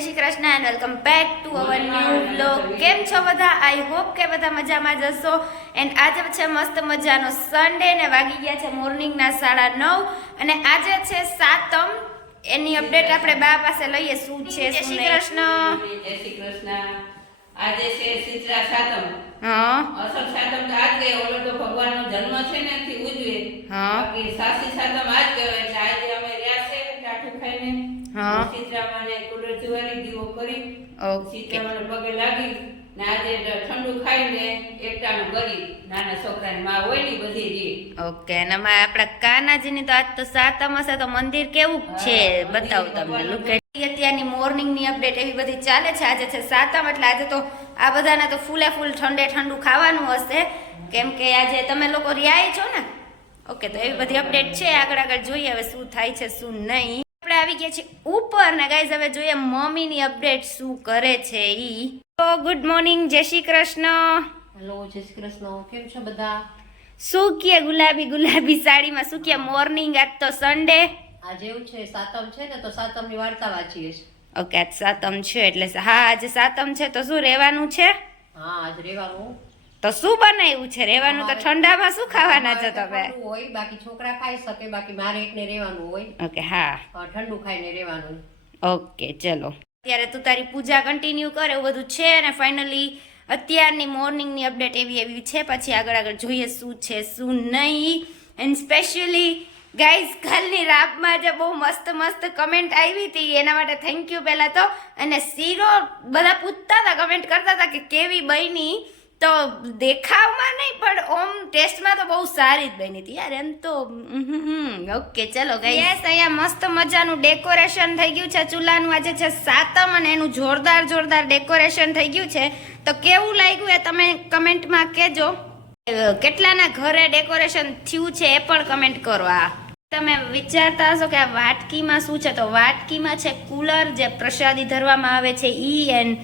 Jai Shri Krishna and welcome back to our new blog કેમ છો બધા? I hope કે બધા મજામાં જ હશો. એન્ડ આજે છે મસ્ત મજાનો સન્ડે ને વાગી ગયા છે મોર્નિંગના સાડા નવ. અને આજે છે સાતમ. એની અપડેટ આપણે બા પાસે લઈએ. શું છે જય શ્રી કૃષ્ણ. જય શ્રી કૃષ્ણ. આજે છે શીતળા સાતમ. હા. અસલ સાતમ તો આજ ગયો. ઓલો તો ભગવાનનો જન્મ છે ને થી ઉજવે. હા. બાકી સાસી સાતમ આજ ગયો. એટલે આજે અમે રહ્યા છે ટાઠું ખાઈને. હા. શીતળામાને કુદરતી જુવારી દીવો કરી ઓકે. શીતળામાને પગે લાગી ને આજે ઠંડુ ખાઈને એકટાણું કરી. નાના છોકરાની માં હોય ને બધી રી. ઓકે અને અમારા આપણા કાનાજીની તો આજ તો સાતમ હશે તો મંદિર કેવું છે? બતાવું તમને લુક. અત્યારની મોર્નિંગની અપડેટ એવી બધી ચાલે છે. આજે છે સાતમ એટલે આજે તો આ બધાને તો ફૂલે ફૂલ ઠંડે ઠંડુ ખાવાનું હશે. કેમ કે આજે તમે લોકો રિયાય છો ને? ઓકે તો એવી બધી અપડેટ છે. આગળ આગળ જોઈએ હવે શું થાય છે શું નહીં. આપણે આવી ગયા છે ઉપર ને ગાઈઝ હવે જોઈએ મમ્મીની અપડેટ શું કરે છે ઈ. તો ગુડ મોર્નિંગ જય શ્રી કૃષ્ણ. હેલો જય શ્રી કૃષ્ણ. કેમ છો બધા? શું કે ગુલાબી ગુલાબી સાડીમાં? શું કે મોર્નિંગ આજ તો સન્ડે આજે એવું છે સાતમ છે ને તો સાતમની વાર્તા વાંચીએ છીએ ઓકે આજ સાતમ છે એટલે હા આજે સાતમ છે તો શું રહેવાનું છે? હા આજ રેવાનું તો શું બનાવ્યું છે? રહેવાનું તો ઠંડામાં શું ખાવાના છો તમે? હોય બાકી છોકરા ખાઈ શકે બાકી મારે એકને રેવાનું હોય. ઓકે હા. ઠંડુ ખાઈને રેવાનું ઓકે ચલો. અત્યારે તું તારી પૂજા કન્ટિન્યુ કરે એવું બધું છે અને ફાઇનલી અત્યારની મોર્નિંગની અપડેટ એવી એવી છે. પછી આગળ આગળ જોઈએ શું છે શું નહીં. એન્ડ સ્પેશિયલી ગાઈઝ કાલની રાપમાં જે બહુ મસ્ત મસ્ત કમેન્ટ આવી હતી એના માટે થેન્ક યુ પહેલાં તો. અને શીરો બધા પૂછતા હતા કમેન્ટ કરતા હતા કે કેવી બની? તો દેખાવમાં નહીં, પણ ઓમ ટેસ્ટમાં તો બહુ સારી જ બની હતી યાર, એમ તો ઓકે ચલો ગઈ યસ અહીંયા મસ્ત મજાનું ડેકોરેશન થઈ ગયું છે. ચૂલાનું આજે છે સાતમ અને એનું જોરદાર જોરદાર ડેકોરેશન થઈ ગયું છે. તો કેવું લાગ્યું એ તમે કમેન્ટમાં કહેજો. કેટલાના ઘરે ડેકોરેશન થયું છે એ પણ કમેન્ટ કરો આ. તમે વિચારતા હશો કે આ વાટકીમાં શું છે? તો વાટકીમાં છે કુલર જે પ્રસાદી ધરવામાં આવે છે ઈ એન્ડ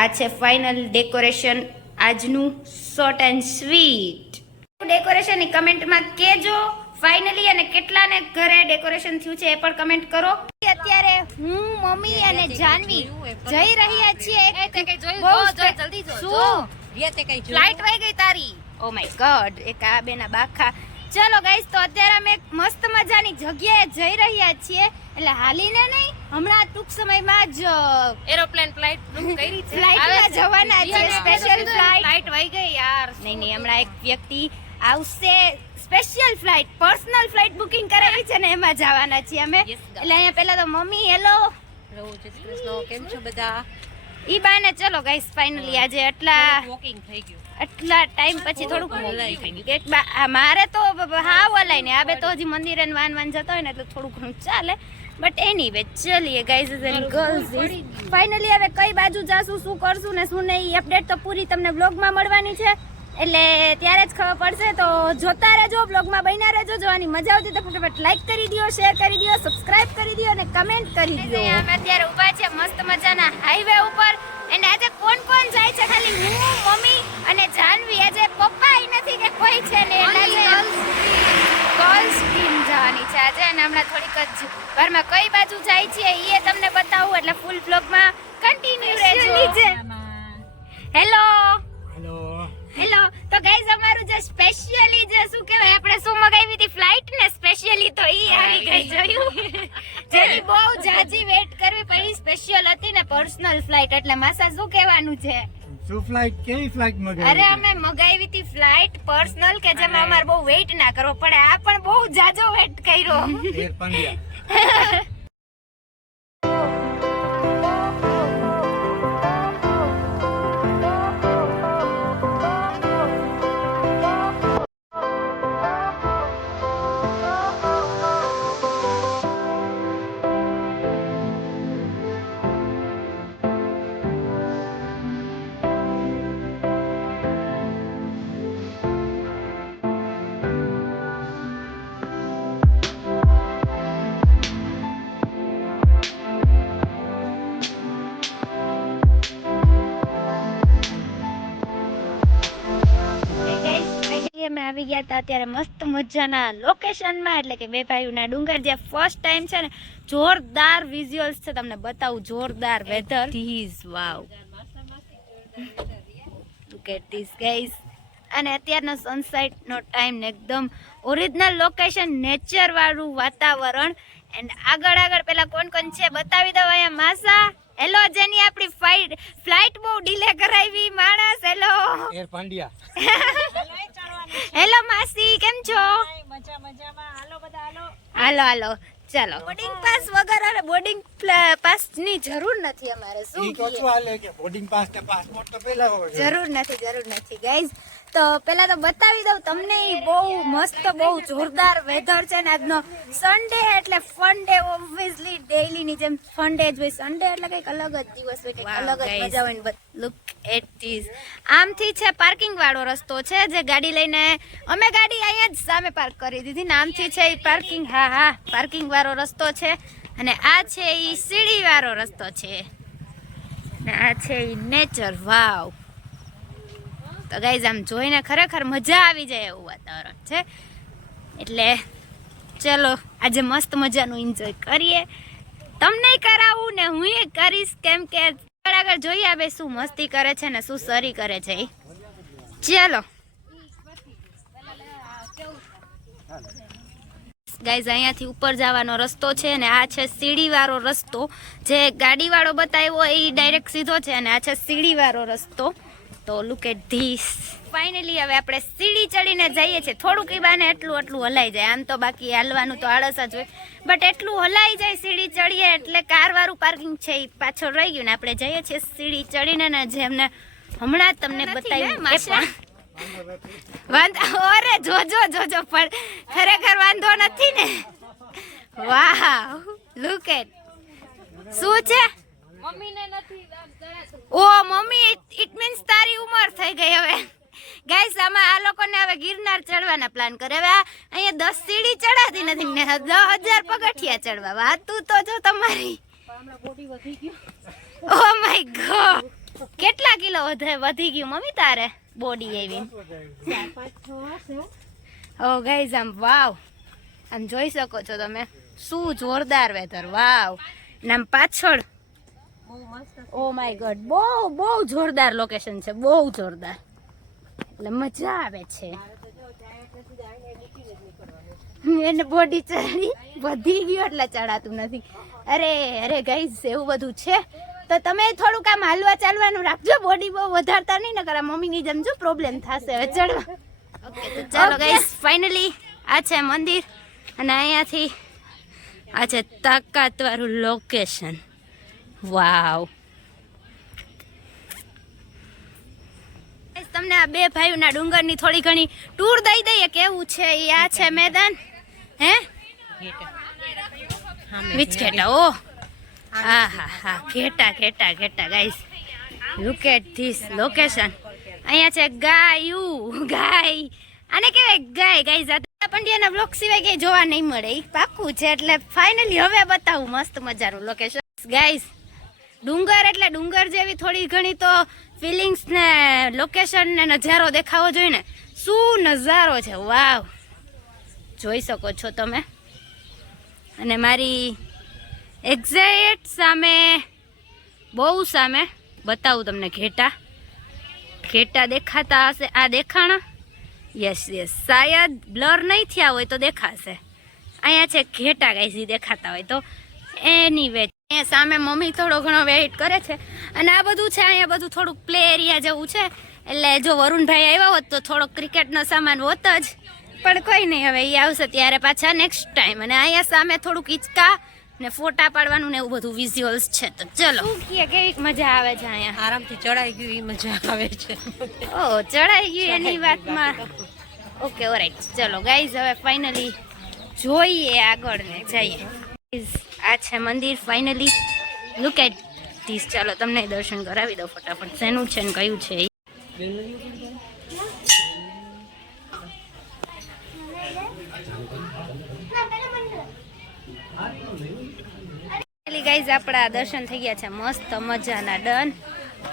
આ છે ફાઇનલ ડેકોરેશન આજનું શોર્ટ એન્ડ સ્વીટ ડેકોરેશનની કમેન્ટમાં કહેજો. ફાઇનલી અને કેટલાને ઘરે ડેકોરેશન થયું છે એ પણ કમેન્ટ કરો. અત્યારે હું મમ્મી અને જાનવી જઈ રહ્યા છીએ. જલ્દી જો શું? ફ્લાઇટ વહી ગઈ તારી. ઓ માય ગોડ એક આ બેના બાખા. ચલો ગાઈસ તો અત્યારે અમે મસ્ત મજાની જગ્યાએ જઈ રહ્યા છીએ. એટલે હાલીને નહીં હમણાં ટૂંક સમયમાં જ એરોપ્લેન ફ્લાઇટ બુક કરી છે. ફ્લાઇટમાં જવાના છે સ્પેશિયલ ફ્લાઇટ ફ્લાઇટ વહી ગઈ યાર. નહીં નહીં હમણાં એક વ્યક્તિ આવશે special flight personal flight booking કરાવી છે ને એમાં જવાના છીએ અમે. એટલે અહીંયા પહેલા તો મમ્મી હેલો. કેમ છો બધા? ઈ બાને ચલો ગાઈસ ફાઇનલી આજે એટલા વોકિંગ થઈ ગયું. આટલા ટાઈમ પછી થોડુંક હલાઈ ગયું. કે બા- મારે તો હા હાવ હલાય ને આ બે તો હજી મંદિરે ને વાન વાન જતો હોય ને એટલે થોડું ઘણું ચાલે. બટ એની વે ચલીએ ગાઈઝ એન્ડ ગર્લ્સ ફાઇનલી હવે કઈ બાજુ જાશું શું કરશું ને શું નહીં અપડેટ તો પૂરી તમને બ્લોગમાં મળવાની છે. એટલે ત્યારે જ ખબર પડશે તો જોતા રહેજો બ્લોગમાં બન્યા રહેજો જોવાની મજા આવતી તો ફટાફટ લાઈક કરી દો શેર કરી દો સબસ્ક્રાઇબ કરી દો અને કમેન્ટ કરી દો અમે અત્યારે ઊભા છે મસ્ત મજાના હાઈવે ઉપર. અને આજે કોણ કોણ જાય છે? ખાલી હું મમ્મી અને જાનવી. આજે પપ્પા નથી કે કોઈ છે ને ગર્લ્સ જવાની છે આજે અને હમણાં થોડીક જ ઘરમાં કઈ બાજુ જાય છે એ તમને બતાવું. એટલે ફૂલ બ્લોગમાં કન્ટિન્યુ રહેજો. હેલો હેલો તો ગાઈઝ અમારું જે સ્પેશિયલી જે શું કહેવાય આપણે શું મગાવી હતી? ફ્લાઇટ ને સ્પેશિયલી તો ઈ આવી ગઈ જોયું? જેની બહુ જાજી વેટ કરવી પડી સ્પેશિયલ હતી ને પર્સનલ ફ્લાઇટ એટલે માસા શું કહેવાનું છે? શું ફ્લાઇટ કેવી ફ્લાઇટ મગાવી અરે અમે મગાવી હતી ફ્લાઇટ પર્સનલ કે જેમાં અમારે બહુ વેઇટ ના કરવો પડે. આ પણ બહુ જાજો વેટ કર્યો. આવી ગયા હતા. અત્યારે મસ્ત મજાના લોકેશનમાં એટલે કે બે ભાઈઓના ડુંગર જે ફર્સ્ટ ટાઈમ છે ને જોરદાર વિઝ્યુઅલ્સ છે. તમને બતાવું જોરદાર weather this wow get this guys અને અત્યારનો સનસેટનો ટાઈમ ને એકદમ ઓરિજિનલ લોકેશન નેચરવાળું વાતાવરણ. એન્ડ આગળ આગળ પેલા કોણ કોણ છે? બતાવી દઉં અહીંયા માસા. હેલો જેની આપણી ફ્લાઇટ ફ્લાઇટ બહુ ડીલે કરાવી માણસ હેલો. એર પાંડિયા. હેલો માસી કેમ છો? હાલો હાલો. ચાલો. બોર્ડિંગ પાસ વગર અરે બોર્ડિંગ પાસની જરૂર નથી અમારે. શું? કે બોર્ડિંગ પાસ કે પાસપોર્ટ તો પહેલા જરૂર નથી જરૂર નથી. ગાઈઝ તો પેલા તો બતાવી દઉં તમને બહુ મસ્ત બહુ જોરદાર વેધર છે ને આજનો સન્ડે એટલે ફન ડે ઓબ્વિયસલી ડેઈલી ની જેમ ફન ડે જ હોય. સન્ડે એટલે કંઈક અલગ જ દિવસ હોય કંઈક અલગ જ મજા હોય બટ લુક એટ ધીસ આમથી છે પાર્કિંગ વાળો રસ્તો છે જે ગાડી લઈને અમે ગાડી અહીંયા જ સામે પાર્ક કરી દીધી ને આમથી છે એ પાર્કિંગ હા હા પાર્કિંગ વાળો રસ્તો છે. અને આ છે એ સીડી વાળો રસ્તો છે. ને આ છે એ નેચર વાવ તો ગાઈઝ આમ જોઈને ખરેખર મજા આવી જાય એવું વાતાવરણ છે. એટલે ચલો, આજે મસ્ત મજાનું એન્જોય કરીએ. તમને કરાવું ને હું એ કરીશ, કેમ કે આગળ જોઈએ બે શું મસ્તી કરે છે ને શું સરી કરે છે. ચલો. ગાઈઝ અહીંયાથી ઉપર જવાનો રસ્તો છે અને આ છે સીડીવાળો રસ્તો. જે ગાડીવાળો બતાવ્યો એ ડાયરેક્ટ સીધો છે અને આ છે સીડીવાળો રસ્તો. તો લુક એટ ધીસ ફાઇનલી હવે આપણે સીડી ચડીને જઈએ છીએ. થોડુંક એ બાને એટલું એટલું હલાઈ જાય. આમ તો બાકી હાલવાનું તો આળસ જ હોય. બટ એટલું હલાઈ જાય સીડી ચડીએ એટલે કારવાળું પાર્કિંગ છે એ પાછળ રહી ગયું ને આપણે જઈએ છીએ સીડી ચડીને ને જે અમને હમણાં તમને બતાવ્યું. વાંધો અરે જોજો જોજો પણ ખરેખર વાંધો નથી ને. વાહ લુક એટ શું છે? ઓ મમ્મી ઇટ મીન્સ તારી ઉંમર થઈ ગઈ હવે. ગાઈસ આમાં આ લોકોને હવે ગિરનાર ચડવાના પ્લાન કરે. હવે અહીંયા દસ સીડી ચડાતી નથી ને દસ હજાર પગથિયા ચડવા. વાતું તો જો તમારી. ઓ માય ગોડ કેટલા કિલો વધે વધી ગયું મમ્મી તારે? બોડી એવી. ઓ ગાઈઝ આમ વાવ આમ જોઈ શકો છો તમે. શું જોરદાર વેધર વાવ ને આમ પાછળ ઓ માય ગોડ બહુ બહુ જોરદાર લોકેશન છે બહુ જોરદાર. એટલે મજા આવે છે. એને બોડી ચડી વધી ગયું એટલે ચડાતું નથી. અરે અરે ગાઈઝ એવું બધું છે? તો તમે થોડુંક આમ હાલવા ચાલવાનું રાખજો બોડી બહુ વધારતા નહીં નકર કરા મમ્મીની જેમ જો પ્રોબ્લેમ થશે હવે ચડવા. ઓકે તો ચાલો ગાઈઝ ફાઇનલી આ છે મંદિર અને અહીંયાથી આ છે તાકાતવાળું લોકેશન વાવ તમને આ બે ભાઈઓના ડુંગરની થોડી ઘણી ટૂર દઈ દઈએ. કેવું છે આ છે મેદાન? હે? વિચ ઘેટા ઓ. હા હા હા. ઘેટા ઘેટા ઘેટા guys look at this location અહીંયા છે ગાયું, ગાય. આને કહેવાય ગાય ગાઈસ આ પંડ્યાના બ્લોક સિવાય કંઈ જોવા નહીં મળે. એ પાક્કું છે, એટલે ફાઇનલી હવે બતાવું. મસ્ત મજાનું લોકેશન ગાઈસ ડુંગર એટલે ડુંગર જેવી થોડી ઘણી તો ફિલિંગ્સ ને લોકેશન ને નજારો દેખાવો જોઈએ ને. શું નજારો છે? વાવ. જોઈ શકો છો તમે. અને મારી એક્ઝેક્ટ સામે, બહુ સામે, બતાવું તમને ઘેટા. ઘેટા દેખાતા હશે. આ દેખાણા? યસ યસ શાયદ બ્લર નહીં થયા હોય તો દેખાશે. અહીંયા છે ઘેટા ગાઈસી દેખાતા હોય તો. એની વેચ અહીંયા સામે મમ્મી થોડો ઘણો વેઇટ કરે છે. અને આ બધું છે અહીંયા બધું થોડુંક પ્લે એરિયા જેવું છે. એટલે જો વરુણભાઈ આવ્યા હોત તો થોડોક ક્રિકેટનો સામાન હોત જ. પણ કોઈ નહીં હવે એ આવશે ત્યારે પાછા નેક્સ્ટ ટાઈમ અને અહીંયા સામે થોડુંક ઇચકા ને ફોટા પાડવાનું ને એવું બધું વિઝ્યુઅલ્સ છે. તો ચલો. શું કે કેવી મજા આવે છે અહીંયા? આરામથી ચડાઈ ગયું એ મજા આવે છે. ઓ ચડાઈ ગયું એની વાતમાં. ઓકે ઓરાઈટ ચલો ગાઈઝ હવે ફાઇનલી જોઈએ આગળ ને જઈએ. આ છે મંદિર ફાઇનલી લુક એટ ધીસ ચાલો, તમને દર્શન કરાવી દો ફટાફટ. શેનું છે ને કયું છે. ગાઈઝ આપણા દર્શન થઈ ગયા છે. મસ્ત મજાના ડન.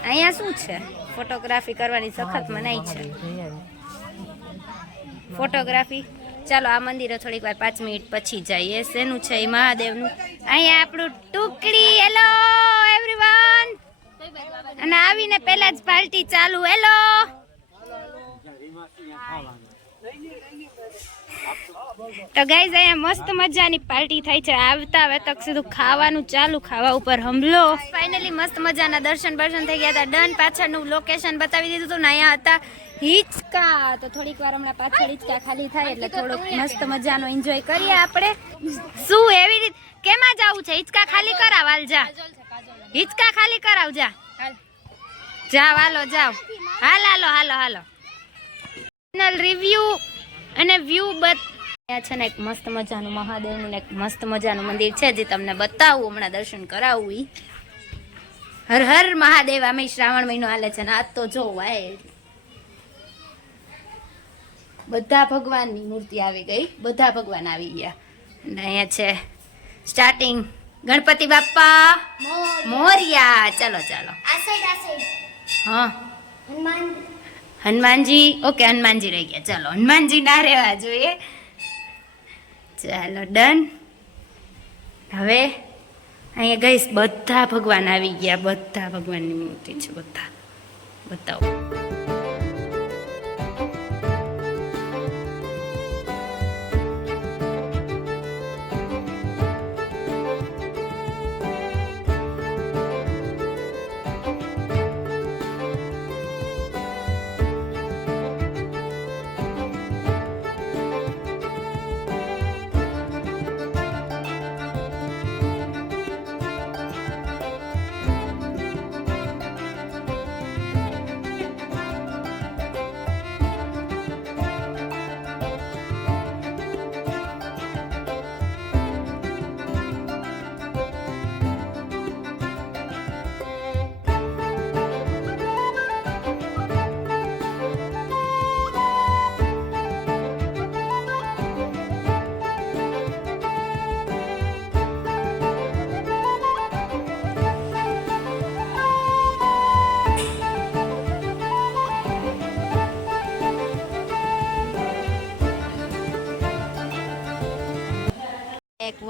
અહીંયા શું છે? ફોટોગ્રાફી કરવાની સખત મનાઈ છે. ફોટોગ્રાફી ચાલો, આ મંદિરે થોડીક વાર પાંચ મિનિટ પછી જઈએ. શેનું છે એ મહાદેવનું? અહીંયા આપણું ટુકડી. હેલો એવરીવન અને આવીને પહેલા જ પાર્ટી ચાલુ. હેલો તો ગાઈઝ અહીંયા મસ્ત મજાની પાર્ટી થાય છે. આવતા હવે તક સીધું ખાવાનું ચાલુ, ખાવા ઉપર હમલો. ફાઇનલી મસ્ત મજાના દર્શન બર્શન થઈ ગયા હતા. ડન પાછળનું લોકેશન બતાવી દીધું હતું ને અહીંયા હતા હિચકા. તો થોડીક વાર હમણાં પાછળ હિચકા ખાલી થાય એટલે થોડોક મસ્ત મજાનો એન્જોય કરીએ આપણે. શું એવી રીત કેમાં જવું છે? હિચકા ખાલી કરાવવાલ જા. હિચકા ખાલી કરાવ, જા. જાવ હાલો જાવ હાલ, હાલો હાલો હાલો. રિવ્યુ અને વ્યૂ બત છે ને એક મસ્ત મજાનું મહાદેવનું ને એક મસ્ત મજાનું મંદિર છે જે તમને બતાવું હમણાં દર્શન કરાવું ઈ. હર હર મહાદેવ આમે શ્રાવણ મહિનો હાલે છે ને આજ તો જો વાય. બધા ભગવાનની મૂર્તિ આવી ગઈ બધા ભગવાન આવી ગયા. અને અહીંયા છે સ્ટાર્ટિંગ ગણપતિ બાપ્પા મોરિયા. ચાલો ચાલો. હા. હનુમાનજી ઓકે હનુમાનજી રહી ગયા. ચાલો હનુમાનજી ના રહેવા જોઈએ. ચાલો ડન. હવે અહીંયા ગઈશ. બધા ભગવાન આવી ગયા. બધા ભગવાનની મૂર્તિ છે, બધા. બતાવો.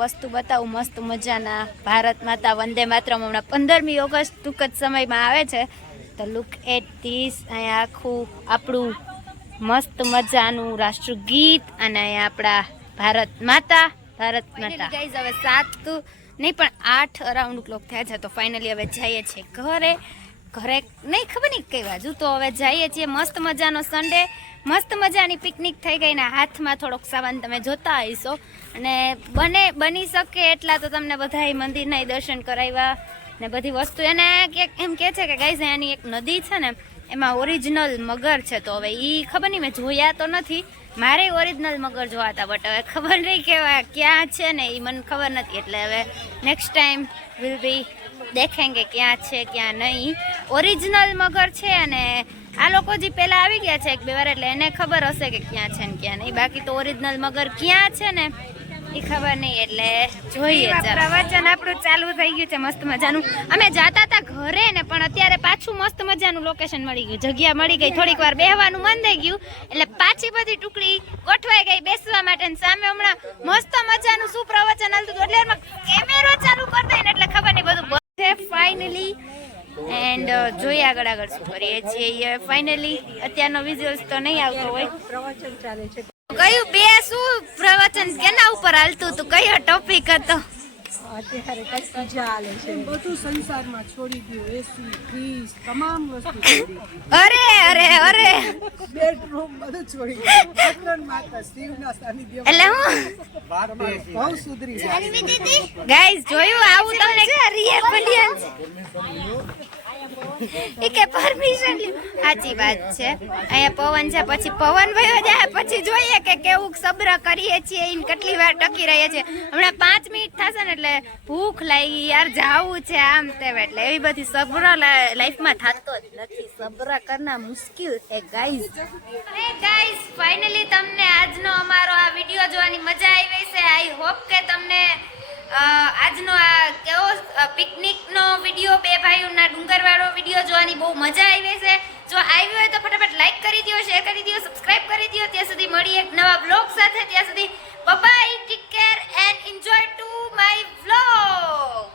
વસ્તુ બતાવું મસ્ત મજાના ભારત માતા વંદે માતરમ. હમણાં પંદરમી ઓગસ્ટ ટૂંક જ સમયમાં આવે છે. તો લુક એટ ધીસ અહીંયા આખું આપણું મસ્ત મજાનું રાષ્ટ્રગીત અને અહીંયા આપણા ભારત માતા ભારત માતા. હવે સાત નહીં પણ આઠ અરાઉન્ડ ક્લોક થયા છે. તો ફાઇનલી હવે જઈએ છીએ ઘરે. ઘરે નહીં ખબર નહીં કઈ બાજુ? તો હવે જઈએ છીએ મસ્ત મજાનો સન્ડે મસ્ત મજાની પિકનિક થઈ ગઈ ને હાથમાં થોડોક સામાન તમે જોતા હશો. અને બને, બની શકે એટલા તો તમને બધા મંદિરના દર્શન કરાવ્યા ને બધી વસ્તુ. એને એમ કે છે કે ગાઈઝ એની એક નદી છે ને, એમાં ઓરિજિનલ મગર છે તો હવે એ ખબર નહીં, મેં જોયા તો નથી. મારે ઓરિજિનલ મગર જોવા હતા બટ હવે ખબર નહીં કે ક્યાં છે ને એ મને ખબર નથી. એટલે હવે નેક્સ્ટ ટાઈમ વિલ બી દેખેંગે ક્યાં છે, ક્યાં નહીં. ઓરિજિનલ મગર છે અને આ લોકો જે પહેલાં આવી ગયા છે એક બે વાર એટલે એને ખબર હશે કે ક્યાં છે ને ક્યાં નહીં. બાકી તો ઓરિજિનલ મગર ક્યાં છે ને એ ખબર નહીં એટલે જોઈએ પ્રવચન આપણું ચાલુ થઈ ગયું છે મસ્ત મજાનું. અમે જાતા હતા ઘરે ને પણ અત્યારે પાછું મસ્ત મજાનું લોકેશન મળી ગયું. જગ્યા મળી ગઈ થોડીક વાર બેહવાનું મન થઈ ગયું એટલે પાછી બધી ટુકડી ગોઠવાઈ ગઈ બેસવા માટે ને સામે હમણાં મસ્ત મજાનું શું પ્રવચન હાલતું હતું. એટલે કેમેરો ચાલુ કરતા ને એટલે ખબર નહીં બધું બંધ ફાઇનલી એન્ડ જોઈએ આગળ આગળ શું કરીએ છીએ. ફાઇનલી અત્યારનો વિઝ્યુઅલ્સ તો નહીં આવતો હોય. પ્રવચન ચાલે છે. કયું બે શું પ્રવચન કેના ઉપર હાલતું હતું? કયો ટોપિક હતો? અત્યારે કઈ પૂજા આલે છે. બધું સંસારમાં છોડી દો એસી ફ્રીજ તમામ વસ્તુ અરે અરે અરે. બેડરૂમ બધું છોડી દીધું. ભગવાન માતા શિવના સાનિધ્ય એટલે હું? બહુ સુધરી ગાઈઝ જોયું આવું તમને? રિયલ પંડ્યા એ કે પરમિશન સાચી વાત છે. અહીંયા પવન છે, પછી પવન ભયો જાય, પછી જોઈએ કે કેવું સબ્ર કરીએ છીએ ઇન કેટલી વાર ટકી રહીએ છીએ. હમણાં પાંચ મિનિટ થશે ને એટલે ભૂખ લાગી, યાર જાવું છે આમ તેમ એટલે એવી બધી સબ્ર લાઈફમાં થતો જ નથી. સબ્ર કરના મુશ્કેલ છે ગાઈઝ હે ગાઈઝ ફાઇનલી તમને આજનો અમારો આ વીડિયો જોવાની મજા આવી છે આઈ હોપ કે તમને આજનો આ કેવો પિકનિકનો વીડિયો, બે ભાઈઓના ડુંગરવાળો વીડિયો જોવાની બહુ મજા આવી છે જો આવી હોય તો ફટાફટ લાઈક કરી દો શેર કરી દો સબસ્ક્રાઇબ કરી દો ત્યાં સુધી મળીએ એક નવા બ્લોગ સાથે. ત્યાં સુધી bye bye take care and enjoy to my vlog